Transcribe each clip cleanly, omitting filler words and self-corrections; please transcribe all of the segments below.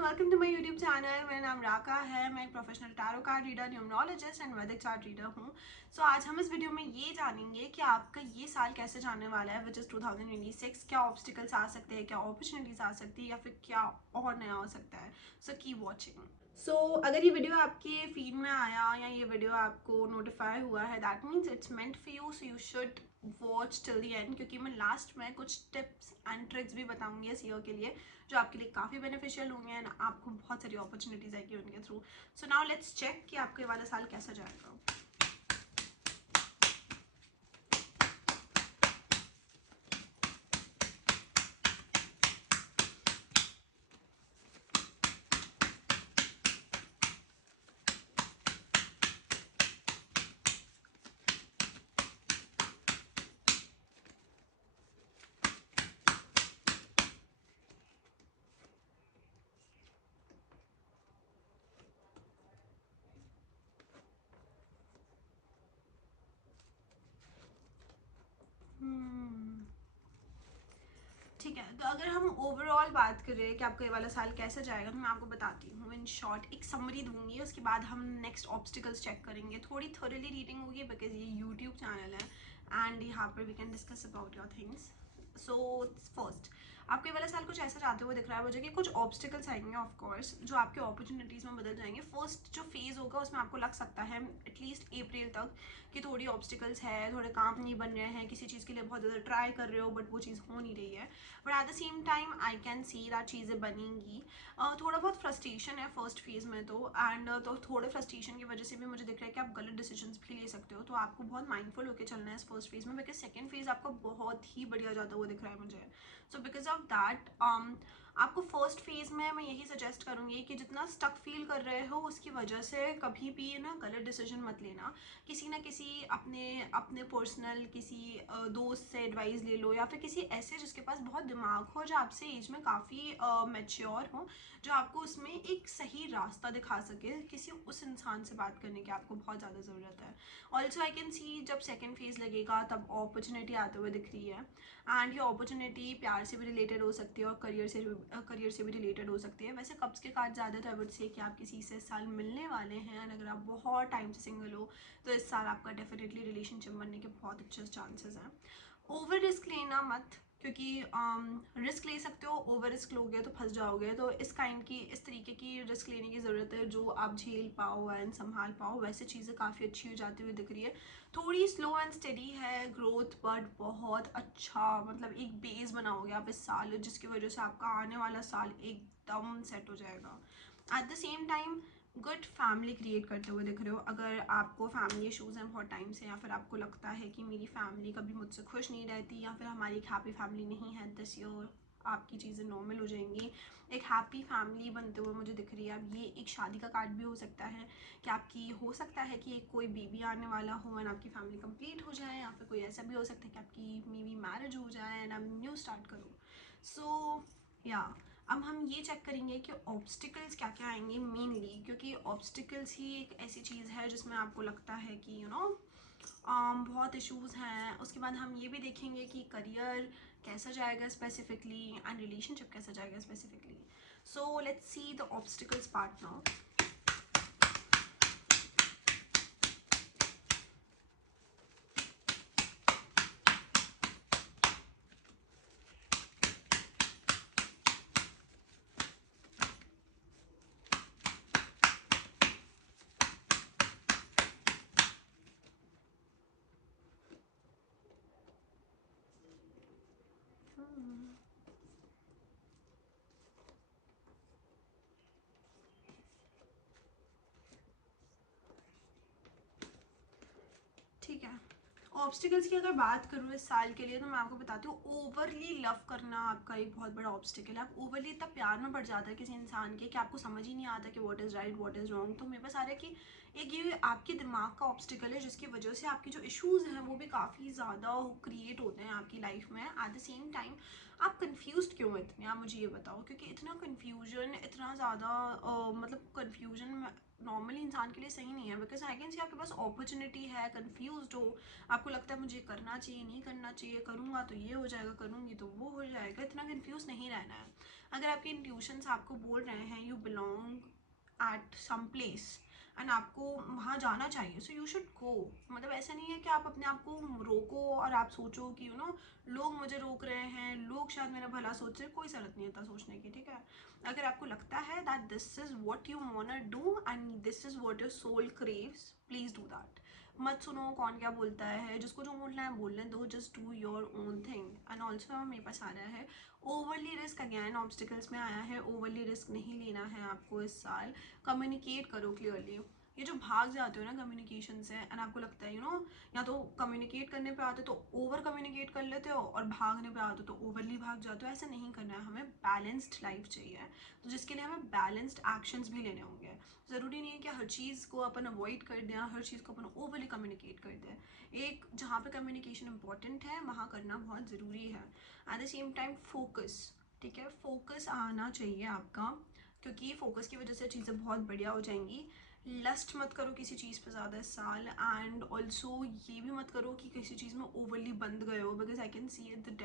Welcome to my YouTube channel. मेरा नाम राका है। मैं एक professional tarot card reader, numerologist and Vedic chart reader हूँ। सो आज हम इस वीडियो में ये जानेंगे कि आपका ये साल कैसे जाने वाला है, विच इज़ 2026। क्या ऑब्स्टिकल्स आ सकते हैं, क्या अपॉर्चुनिटीज आ सकती है, या फिर क्या और नया हो सकता है। So keep watching. सो अगर ये वीडियो आपके फीड में आया या ये वीडियो आपको नोटिफाई हुआ है, that means it's meant for you, so you should watch till the end, क्योंकि मैं लास्ट में कुछ टिप्स एंड ट्रिक्स भी बताऊंगी इस ईयर के लिए जो आपके लिए काफ़ी बेनिफिशियल होंगे एंड आपको बहुत सारी अपॉर्चुनिटीज आएगी उनके थ्रू। सो नाउ लेट्स चेक कि आपके वाला साल कैसा जाएगा। ठीक है, तो अगर हम ओवरऑल बात करें कि आपका ये वाला साल कैसे जाएगा, तो मैं आपको बताती हूँ। इन शॉर्ट एक समरी दूंगी, उसके बाद हम नेक्स्ट ऑब्स्टिकल्स चेक करेंगे। थोड़ी थोरली रीडिंग होगी बिकॉज ये यूट्यूब चैनल है एंड यहाँ पर we can discuss about your things. So first, आपके ये वाला साल कुछ ऐसा जाते हुए दिख रहा है मुझे कि कुछ ऑब्स्टिकल्स आएंगे ऑफ कोर्स जो आपके अपॉर्चुनिटीज़ में बदल जाएंगे। फर्स्ट जो फेज़ होगा उसमें आपको लग सकता है एटलीस्ट अप्रैल तक कि थोड़ी ऑब्स्टिकल्स है, थोड़े काम नहीं बन रहे हैं, किसी चीज़ के लिए बहुत ज़्यादा ट्राई कर रहे हो बट वो चीज़ हो नहीं रही है। But at the same time I can see that चीज़ें बनेंगी। थोड़ा बहुत फ्रस्ट्रेशन है फर्स्ट फेज़ में तो, एंड तो थोड़े फ्रस्ट्रेशन की वजह से भी मुझे दिख रहा है कि आप गलत डिसीजंस भी ले सकते हो। तो आपको बहुत माइंडफुल होकर चलना है इस फर्स्ट फेज़ में, बिकॉज सेकंड फेज़ आपका बहुत ही बढ़िया जाता हुआ दिख रहा है मुझे। सो बिकॉज ऑफ दैट आपको फर्स्ट फेज़ में मैं यही सजेस्ट करूँगी कि जितना स्टक फील कर रहे हो उसकी वजह से कभी भी ना गलत डिसीजन मत लेना। किसी ना किसी अपने अपने पर्सनल किसी दोस्त से एडवाइस ले लो, या फिर किसी ऐसे जिसके पास बहुत दिमाग हो, जो आपसे एज में काफ़ी मैच्योर हो, जो आपको उसमें एक सही रास्ता दिखा सके। किसी उस इंसान से बात करने की आपको बहुत ज़्यादा ज़रूरत है। ऑल्सो आई कैन सी जब सेकेंड फेज़ लगेगा तब अपॉर्चुनिटी आते हुए दिख रही है, एंड ये अपॉर्चुनिटी प्यार से भी रिलेटेड हो सकती है और करियर से भी रिलेटेड हो सकती है। वैसे कब्ज़ के कार्ड ज़्यादा, तो आई वुड से कि आप किसी से इस साल मिलने वाले हैं, एंड अगर आप बहुत टाइम से सिंगल हो तो इस साल आपका डेफिनेटली रिलेशनशिप बनने के बहुत अच्छे चांसेस हैं। ओवर रिस्क लेना मत, क्योंकि रिस्क ले सकते हो, ओवर रिस्क लोगे तो फंस जाओगे। तो इस तरीके की रिस्क लेने की ज़रूरत है जो आप झेल पाओ एंड संभाल पाओ। वैसे चीज़ें काफ़ी अच्छी हो जाती हुई दिख रही है। थोड़ी स्लो एंड स्टेडी है ग्रोथ, बट बहुत अच्छा, मतलब एक बेस बनाओगे आप इस साल, जिसकी वजह से आपका आने वाला साल एकदम सेट हो जाएगा। At the same time good family create करते हुए दिख रहे हो। अगर आपको फैमिली इशूज़ हैं बहुत टाइम से, या फिर आपको लगता है कि मेरी फैमिली कभी मुझसे खुश नहीं रहती, या फिर हमारी एक हैप्पी फैमिली नहीं है, दिस ईयर आपकी चीज़ें नॉर्मल हो जाएंगी। एक हैप्पी फैमिली बनते हुए मुझे दिख रही है। अब ये एक शादी का कार्ड भी हो सकता है कि आपकी हो सकता है कि कोई बेबी आने वाला हो एंड आपकी फैमिली कंप्लीट हो जाए, या फिर कोई ऐसा भी हो सकता है कि आपकी मे बी मैरिज हो जाए एंड आप न्यू स्टार्ट करो। सो या अब हम ये चेक करेंगे कि ऑब्स्टिकल्स क्या क्या आएंगे मेनली, क्योंकि ऑब्स्टिकल्स ही एक ऐसी चीज़ है जिसमें आपको लगता है कि बहुत इश्यूज़ हैं। उसके बाद हम ये भी देखेंगे कि करियर कैसा जाएगा स्पेसिफिकली एंड रिलेशनशिप कैसा जाएगा specifically. So let's see the obstacles part now. ठीक है, ऑब्स्टिकल्स की अगर बात करूँ इस साल के लिए, तो मैं आपको बताती हूँ ओवरली लव करना आपका एक बहुत बड़ा ऑब्स्टिकल है। आप ओवरली इतना प्यार में पड़ जाता है किसी इंसान के कि आपको समझ ही नहीं आता कि what is right what is wrong. तो मेरे पास आ रहा है कि एक ये आपके दिमाग का ऑब्स्टिकल है, जिसकी वजह से आपके जो इश्यूज़ हैं वो भी काफ़ी ज़्यादा क्रिएट होते हैं आपकी लाइफ में। एट द सेम टाइम आप कंफ्यूज क्यों हो इतने, आप मुझे ये बताओ, क्योंकि इतना कंफ्यूजन, इतना ज़्यादा मतलब कंफ्यूजन नॉर्मली इंसान के लिए सही नहीं है। बिकॉज आई कैन सी आपके पास अपॉर्चुनिटी है, कंफ्यूज हो, आपको लगता है मुझे करना चाहिए, नहीं करना चाहिए, करूँगा तो ये हो जाएगा, करूँगी तो वो हो जाएगा। इतना कंफ्यूज नहीं रहना है। अगर आपके इंट्यूशंस आपको बोल रहे हैं you belong at some place and आपको वहाँ जाना चाहिए, सो यू शुड गो। मतलब ऐसा नहीं है कि आप अपने आप को रोको और आप सोचो कि लोग मुझे रोक रहे हैं, लोग शायद मेरा भला सोच रहे हैं। कोई ज़रूरत नहीं था सोचने की, ठीक है। अगर आपको लगता है that this is what you wanna do and this is what your soul craves, please do that. मत सुनो कौन क्या बोलता है, जिसको जो बोलना है बोलने दो, just do your own thing. And also मेरे पास आ रहा है ओवरली रिस्क, अगैन ऑब्स्टिकल्स में आया है, ओवरली रिस्क नहीं लेना है आपको इस साल। कम्युनिकेट करो क्लियरली। ये जो भाग जाते हो ना कम्युनिकेशन से एंड आपको लगता है या तो कम्युनिकेट करने पे आते तो ओवर कम्युनिकेट कर लेते हो और भागने पे आते तो ओवरली भाग जाते हो। ऐसा नहीं करना है, हमें बैलेंस्ड लाइफ चाहिए, तो जिसके लिए हमें बैलेंस्ड एक्शंस भी लेने होंगे। ज़रूरी नहीं है कि हर चीज़ को अपन अवॉइड कर दें, हर चीज़ को अपन ओवरली कम्युनिकेट कर दें। एक जहाँ पे कम्युनिकेशन इंपॉर्टेंट है वहाँ करना बहुत ज़रूरी है। At the same time focus, ठीक है, फोकस आना चाहिए आपका, क्योंकि फोकस की वजह से चीज़ें बहुत बढ़िया हो जाएंगी। लस्ट मत करो किसी चीज़ पे ज़्यादा इस साल, एंड ऑल्सो ये भी मत करो कि किसी चीज़ में ओवरली बंद गए हो, because I can see it the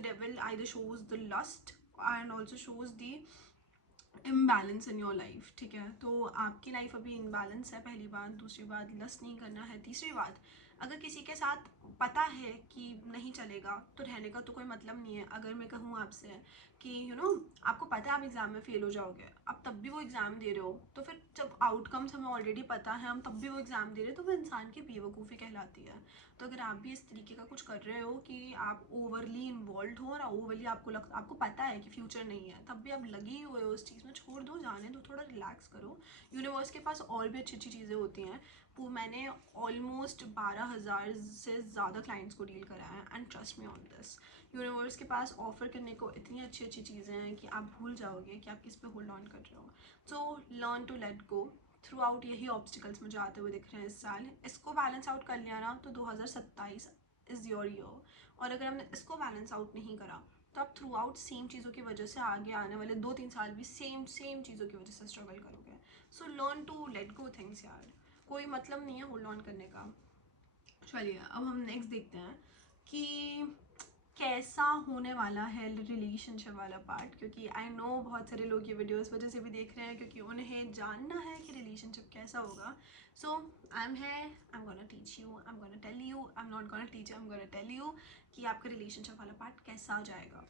devil either shows the lust and also shows the imbalance in your life, ठीक है। तो आपकी लाइफ अभी इम्बैलेंस है, पहली बात। दूसरी बात, लस्ट नहीं करना है। तीसरी बात, अगर किसी के साथ पता है कि नहीं चलेगा तो रहने का तो कोई मतलब नहीं है। अगर मैं कहूँ आपसे कि आपको पता है आप एग्ज़ाम में फ़ेल हो जाओगे, अब तब भी वो एग्ज़ाम दे रहे हो, तो फिर जब आउटकम्स हमें ऑलरेडी पता है, हम तब भी वो एग्ज़ाम दे रहे हैं, तो वो इंसान की बेवकूफ़ी कहलाती है। तो अगर आप भी इस तरीके का कुछ कर रहे हो कि आप ओवरली इन्वॉल्व हो और ओवरली आपको पता है कि फ्यूचर नहीं है, तब भी आप लगे हुए हो उस चीज़ में, छोड़ दो, जाने दो, थोड़ा रिलैक्स करो। यूनिवर्स के पास और भी अच्छी अच्छी चीज़ें होती हैं। वो मैंने ऑलमोस्ट 12,000 से ज़्यादा क्लाइंट्स को डील करा है and trust me on this. Universe के पास ऑफर करने को इतनी अच्छी अच्छी चीज़ें हैं कि आप भूल जाओगे कि आप किस पे होल्ड ऑन कर रहे हो। So learn to let go. Throughout यही ऑब्स्टिकल्स मुझे आते हुए दिख रहे हैं इस साल। इसको बैलेंस आउट कर लिया ना तो 2027 इज़ योर ईयर। और अगर हमने इसको बैलेंस आउट नहीं करा तो आप थ्रू आउट सेम चीज़ों की वजह से आगे आने वाले 2-3 साल भी सेम चीज़ों की वजह से स्ट्रगल करोगे। So learn to let go things यार, कोई मतलब नहीं है होल्ड ऑन करने का। चलिए अब हम नेक्स्ट देखते हैं कि कैसा होने वाला है रिलेशनशिप वाला पार्ट, क्योंकि आई नो बहुत सारे लोग ये वीडियो इस वजह से भी देख रहे हैं क्योंकि उन्हें जानना है कि रिलेशनशिप कैसा होगा। सो आई एम है, I am gonna teach you, I am gonna tell you, I am not gonna teach you, I am gonna tell you कि आपका रिलेशनशिप वाला पार्ट कैसा जाएगा।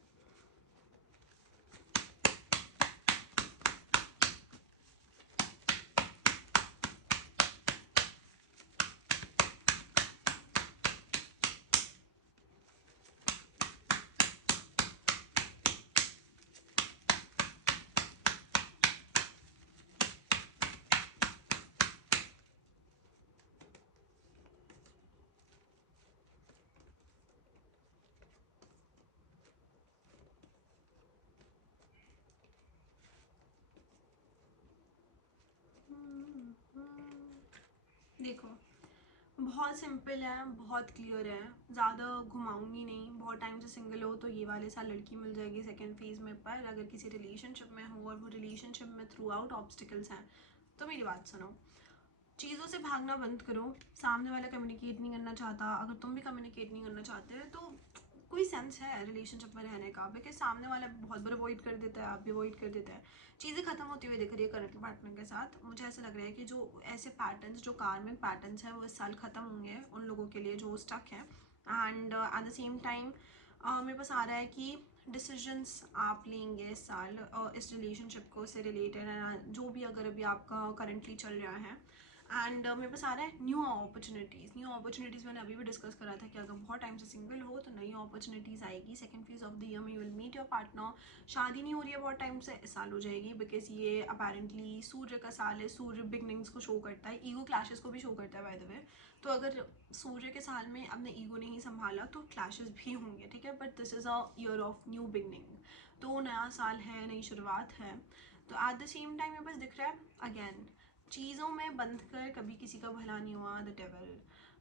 देखो बहुत सिंपल है, बहुत क्लियर है, ज़्यादा घुमाऊंगी नहीं। बहुत टाइम से सिंगल हो तो ये वाले साल लड़की मिल जाएगी सेकेंड फेज़ में। पर अगर किसी रिलेशनशिप में हो और वो रिलेशनशिप में थ्रू आउट ऑब्स्टिकल्स हैं तो मेरी बात सुनो, चीज़ों से भागना बंद करो। सामने वाला कम्युनिकेट नहीं करना चाहता, अगर तुम भी कम्युनिकेट नहीं करना चाहते हो तो कोई सेंस है रिलेशनशिप में रहने का, बिकॉज सामने वाला बहुत बार अवॉइड कर देता है, आप भी अवॉइड कर देते हैं। चीज़ें खत्म होती हुई दिख रही है करंट पार्टनर के साथ। मुझे ऐसा लग रहा है कि जो ऐसे पैटर्न्स, जो कार्मिक पैटर्न्स हैं वो इस साल ख़त्म होंगे उन लोगों के लिए जो स्टक हैं। And at the same time मेरे पास आ रहा है कि डिसीजंस आप लेंगे इस साल इस रिलेशनशिप को से रिलेटेड, जो भी अगर अभी आपका करंटली चल रहा है। एंड मेरे पास आ रहा है न्यू अपॉर्चुनिटीज़ मैंने अभी भी डिस्कस करा था कि अगर बहुत टाइम से सिंगल हो तो नई अपॉर्चुनिटीज़ आएगी। Second phase of the year में you will meet your partner. शादी नहीं हो रही है बहुत टाइम से, इस साल हो जाएगी, बिकॉज ये अपेरेंटली सूर्य का साल है। सूर्य बिगनिंग्स को शो करता है, ईगो क्लैशेस को भी शो करता है बाय द वे। तो अगर सूर्य के साल में आपने ईगो नहीं संभाला तो क्लैशेस भी होंगे, ठीक है। But this is a year of new beginning, तो नया साल है, नई शुरुआत है। तो एट द सेम टाइम मेरे पास दिख रहा है अगेन चीज़ों में बंध कर कभी किसी का भला नहीं हुआ, द डेविल।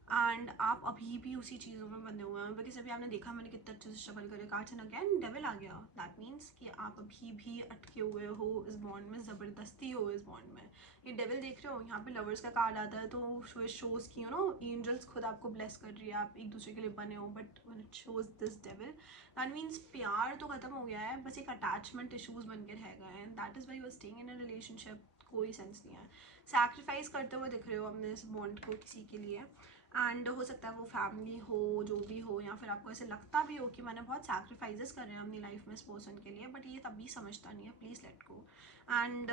एंड आप अभी भी उसी चीज़ों में बंधे हुए हैं, बिकॉज अभी आपने देखा मैंने कितने अच्छे से स्ट्रगल करे, काच एंड अगेन डेविल आ गया। दैट मीन्स कि आप अभी भी अटके हुए हो इस बॉन्ड में, ज़बरदस्ती हो इस बॉन्ड में। ये डेविल देख रहे हो, यहाँ पे लवर्स का कार्ड आता है, तो शोज़ की एंजल्स खुद आपको ब्लेस कर रही है, आप एक दूसरे के लिए बने हो, but when it shows this devil that means प्यार तो खत्म हो गया है, बस एक अटैचमेंट इशूज़ बन के रह गए हैं। That is why you are staying in a relationship, कोई सेंस नहीं है। सैक्रिफाइस करते हुए दिख रहे हो अपने इस बॉन्ड को किसी के लिए, एंड हो सकता है वो फैमिली हो, जो भी हो, या फिर आपको ऐसे लगता भी हो कि मैंने बहुत सैक्रिफाइसेस कर रहे हैं अपनी लाइफ में इस पर्सन के लिए, बट ये तभी समझता नहीं है। Please let go. And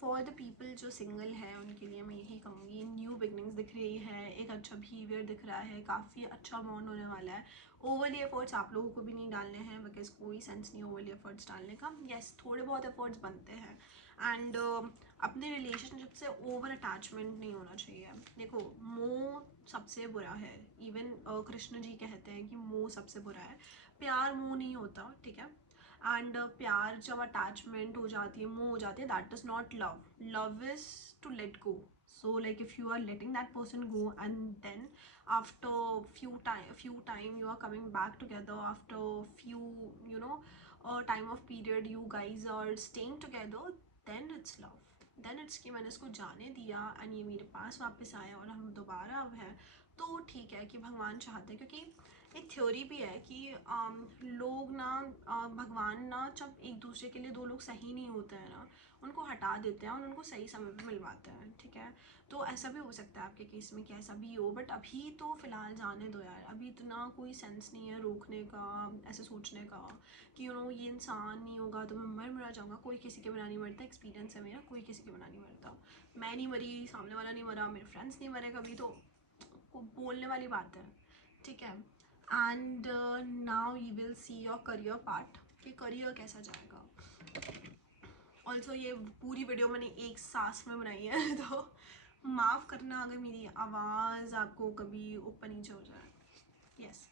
for the people जो सिंगल है उनके लिए मैं यही कहूँगी, न्यू बिगनिंग्स दिख रही है, एक अच्छा बिहेवियर दिख रहा है, काफ़ी अच्छा बॉन्ड होने वाला है। ओवरली एफर्ट्स आप लोगों को भी नहीं डालने हैं, बिकॉज कोई सेंस नहीं ओवरली एफर्ट्स डालने का। येस, थोड़े बहुत एफर्ट्स बनते हैं, एंड अपने रिलेशनशिप से ओवर अटैचमेंट नहीं होना चाहिए। देखो, मोह सबसे बुरा है, इवन कृष्ण जी कहते हैं कि मोह सबसे बुरा है। प्यार मोह नहीं होता, ठीक है। एंड प्यार जब अटैचमेंट हो जाती है, मोह हो जाती है, that is not love. Love is to let go. So like if you are letting that person go, and then after few time you are coming back together, after few time of period you guys are staying together, then it's love, then it's कि मैंने इसको जाने दिया and ये मेरे पास वापस आया और हम दोबारा अब हैं, तो ठीक है कि भगवान चाहते हैं। क्योंकि एक थ्योरी भी है कि लोग ना भगवान ना जब एक दूसरे के लिए दो लोग सही नहीं होते हैं ना, उनको हटा देते हैं और उनको सही समय पे मिलवाते हैं, ठीक है। तो ऐसा भी हो सकता है आपके केस में कि ऐसा भी हो, बट अभी तो फ़िलहाल जाने दो यार। अभी इतना कोई सेंस नहीं है रोकने का, ऐसे सोचने का कि ये इंसान नहीं होगा तो मैं मर जाऊँगा। कोई किसी के बिना नहीं मरता, एक्सपीरियंस है मेरा, कोई किसी के बिना नहीं मरता। मैं नहीं मरी, सामने वाला नहीं मरा, मेरे फ्रेंड्स नहीं मरे कभी, तो बोलने वाली बात है, ठीक है। And now you will see your career part, कि करियर कैसा जाएगा। ऑल्सो ये पूरी वीडियो मैंने एक सांस में बनाई है तो माफ़ करना अगर मेरी आवाज़ आपको कभी ऊपर नीचे हो जाए। यस,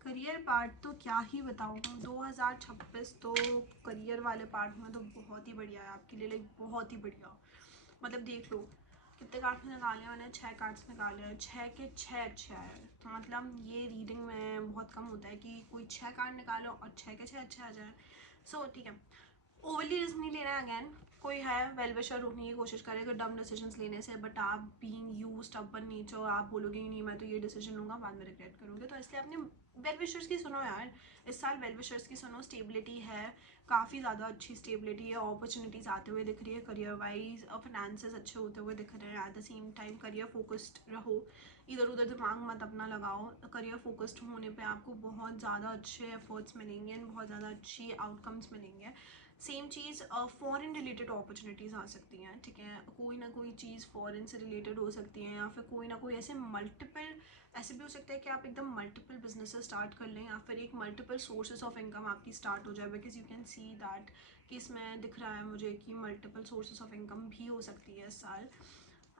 करियर पार्ट तो क्या ही बताऊँ, 2026 तो करियर वाले पार्ट में तो बहुत ही बढ़िया है आपके लिए, लाइक बहुत ही बढ़िया। मतलब देख लो कितने कार्ड्स निकाले हैं मैंने, 6 कार्ड्स निकाले हैं, 6 के 6 अच्छे आए हैं। तो मतलब ये रीडिंग में बहुत कम होता है कि कोई 6 कार्ड निकालो और 6 के 6 अच्छे आ जाए। सो ठीक है, ओवरली रिस्क नहीं लेना है। अगेन कोई है वेल विशर रोकने की कोशिश करेगा डम डिसीजंस लेने से, बट आप बीइंग यू स्टबर्न नेचर, आप बोलोगे नहीं मैं तो ये डिसीजन लूँगा, बाद में रिग्रेट करोगे। तो इसलिए अपने वेल विशर्स की सुनो यार, इस साल वेल विशर्स की सुनो। स्टेबिलिटी है, काफ़ी ज़्यादा अच्छी स्टेबिलिटी है, अपॉर्चुनिटीज़ आते हुए दिख रही है करियर वाइज, और फाइनेंसेस अच्छे होते हुए दिख रहे हैं। At the same time career focused रहो, इधर उधर दिमाग मत अपना लगाओ। करियर फोकस्ड होने पे आपको बहुत ज़्यादा अच्छे एफर्ट्स मिलेंगे एंड बहुत ज़्यादा अच्छी आउटकम्स मिलेंगे। सेम चीज़ फॉरेन रिलेटेड अपॉर्चुनिटीज़ आ सकती हैं, ठीक है। कोई ना कोई चीज़ फॉरेन से रिलेटेड हो सकती है, या फिर कोई ना कोई ऐसे मल्टीपल, ऐसे भी हो सकता है कि आप एकदम मल्टीपल बिजनेसेस स्टार्ट कर लें, या फिर एक मल्टीपल सोर्सेज ऑफ इनकम आपकी स्टार्ट हो जाए, because you can see that कि इसमें दिख रहा है मुझे कि मल्टीपल सोर्सेज ऑफ इनकम भी हो सकती है इस साल।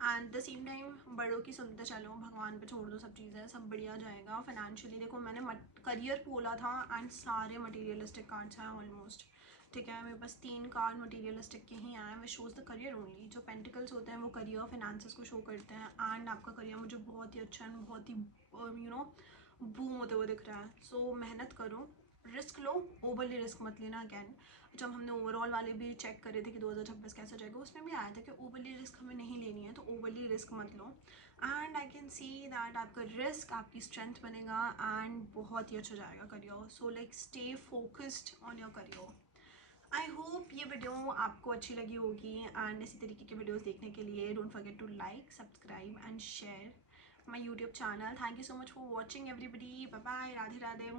एंड द सेम टाइम बड़ों की सुनते चलो, भगवान पे छोड़ दो सब चीज़ें, सब बढ़िया जाएगा। फाइनेंशियली देखो मैंने करियर बोला था एंड सारे मटीरियलिस्टिक कार्ड्स हैं ऑलमोस्ट, ठीक है। मेरे पास 3 कार्ड मटीरियलिस्टिक के ही आए हैं, which shows the career only. जो पेंटिकल्स होते हैं वो करियर फाइनेंसेस को शो करते हैं, एंड आपका करियर मुझे बहुत ही अच्छा एंड बहुत ही बूम होते हुए दिख रहा है। सो मेहनत करो, रिस्क लो, ओवरली रिस्क मत लेना। अगैन जब हमने ओवरऑल वाले भी चेक करे थे कि 2026 कैसा जाएगा, उसमें भी आया था कि ओवरली रिस्क हमें नहीं लेनी है, तो ओवरली रिस्क मत लो। And I can see that आपका रिस्क आपकी स्ट्रेंथ बनेगा एंड बहुत ही अच्छा जाएगा career. So like stay focused on your career. I hope ये वीडियो आपको अच्छी लगी होगी, एंड इसी तरीके के वीडियोस देखने के लिए don't forget to like, subscribe and share my YouTube channel. Thank you so much for watching everybody. Bye bye, Radhe Radhe.